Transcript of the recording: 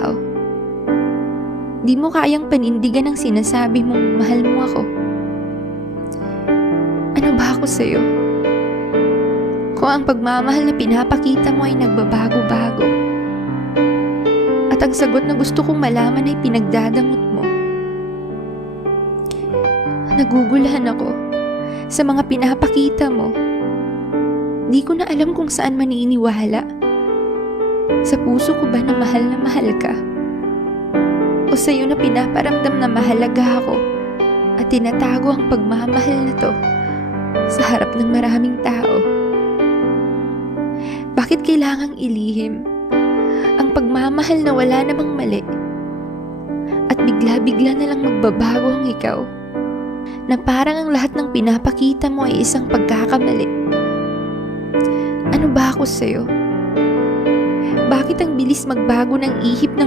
tao. Di mo kayang panindigan ang sinasabi mong mahal mo ako. Ano ba ako sa'yo? Kung ang pagmamahal na pinapakita mo ay nagbabago-bago, at ang sagot na gusto kong malaman ay pinagdadamot mo. Nagugulahan ako sa mga pinapakita mo. Di ko na alam kung saan maniniwala. Sa puso ko ba na mahal ka? O sa'yo na pinaparamdam na mahalaga ako at tinatago ang pagmamahal na to sa harap ng maraming tao? Bakit kailangang ilihim ang pagmamahal na wala namang mali at bigla-bigla na lang magbabago ang ikaw, na parang ang lahat ng pinapakita mo ay isang pagkakamali? Ano ba ako sa'yo? Bakit ang bilis magbago ng ihip ng